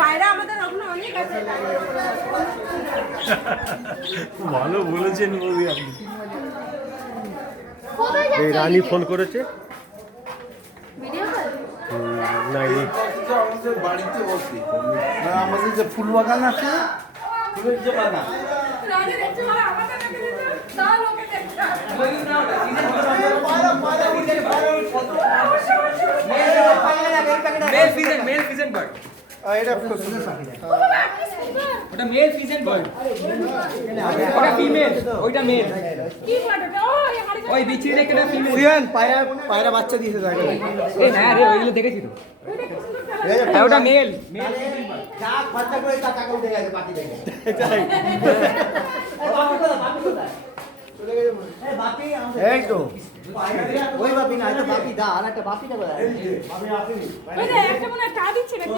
পায়রা আমাদের ওখানে অনেক আছে। ভালো বলেছেন বৌদি আপনি। এই রানী ফোন করেছে না, এই আমাদের বাড়িতে বসি, আমাদের যে ফুল বাগান আছে, ফুলের যে বাগান, এটা ওটা মেল পিজন বার্ড, ওটা ফিমেল, ওইটা মেল। ওই বিচি রেখে এটা ফিমেল। সিয়ান পায়রা পায়রা বাচ্চা দিয়েছে তাকে। এই হ্যাঁ রে, ওইগুলো দেখেছি তো। হ্যাঁ ওটা মেল। যা খরচা করে তা টাকা উঠে গেছে বাকি দেখে। এই তো ওই বাপি না, এটা বাপি দা, আর একটা বাপিটা বলে। একটা মনে হয় টা দিচ্ছে না।